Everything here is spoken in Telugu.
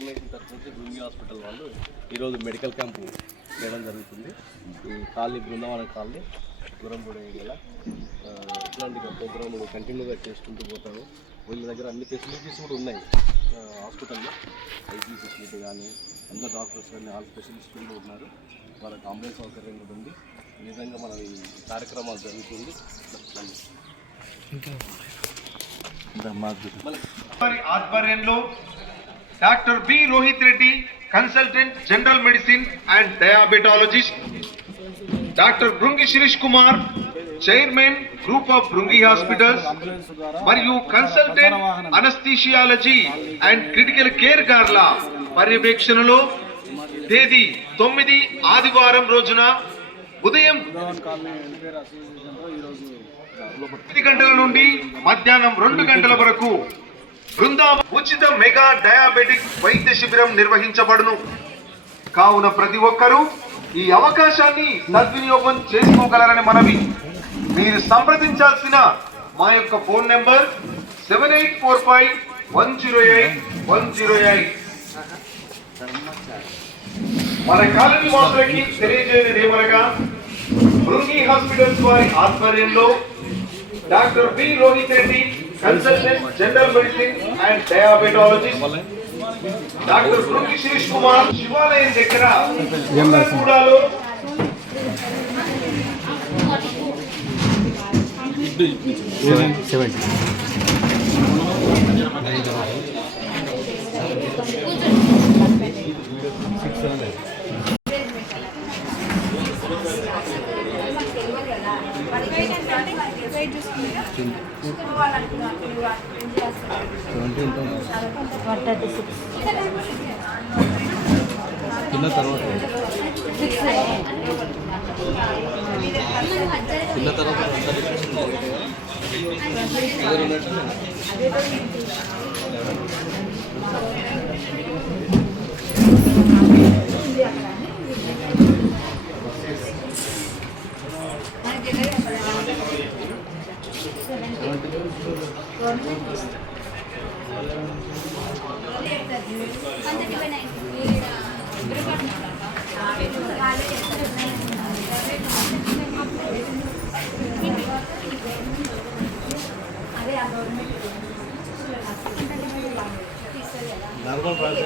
ఆర్గనైజేషన్ తరఫు నుంచి భృంగి హాస్పిటల్ వాళ్ళు ఈరోజు మెడికల్ క్యాంపు చేయడం జరుగుతుంది. ఈ కాలనీ బృందావన కాలనీ గురంగూడ ఏరియాలో ఇట్లాంటి ప్రోగ్రాములు కంటిన్యూగా చేసుకుంటూ పోతారు. వీళ్ళ దగ్గర అన్ని ఫెసిలిటీస్ కూడా ఉన్నాయి హాస్పిటల్లో. ఐసీ ఫెసిలిటీ కానీ అందరు డాక్టర్స్ కానీ ఆల్ స్పెషలిస్ట్ కూడా ఉన్నారు. వాళ్ళకి అంబులెన్స్ సౌకర్యం కూడా ఉంది. ఈ విధంగా మనం ఈ కార్యక్రమాలు జరుగుతుంది. ఆధ్వర్యంలో doctor B Rohith Reddy consultant general medicine and diabetologist, doctor Bhrungi Shirish Kumar chairman group of Bhrungi hospitals మరియు consultant anaesthesiology and critical care గార్ల పర్యవేక్షణలో తేదీ 9 ఆదివారం రోజున ఉదయం 10 గంటల నుండి మధ్యాహ్నం 2 గంటల వరకు బృందావన ఉచిత మెగా డయాబెటిక్ వైద్య శిబిరం నిర్వహించబడును. కావున ప్రతి ఒక్కరూ ఈ అవకాశాన్ని సద్వినియోగం చేసుకోగలరని మనవి. మీరు సంప్రదించాల్సిన మా యొక్క ఫోన్ నెంబర్ 7845108108. మన కాలనీ వాసులకి తెలియజేయనిది ఏమనగా భృంగి హాస్పిటల్స్ వారి ఆధ్వర్యంలో doctor B Rohith Reddy consultant general medicine and diabetologist, doctor Bhrungi Shirish Kumar శివాలయం దగ్గర కూడాలో గోపాల్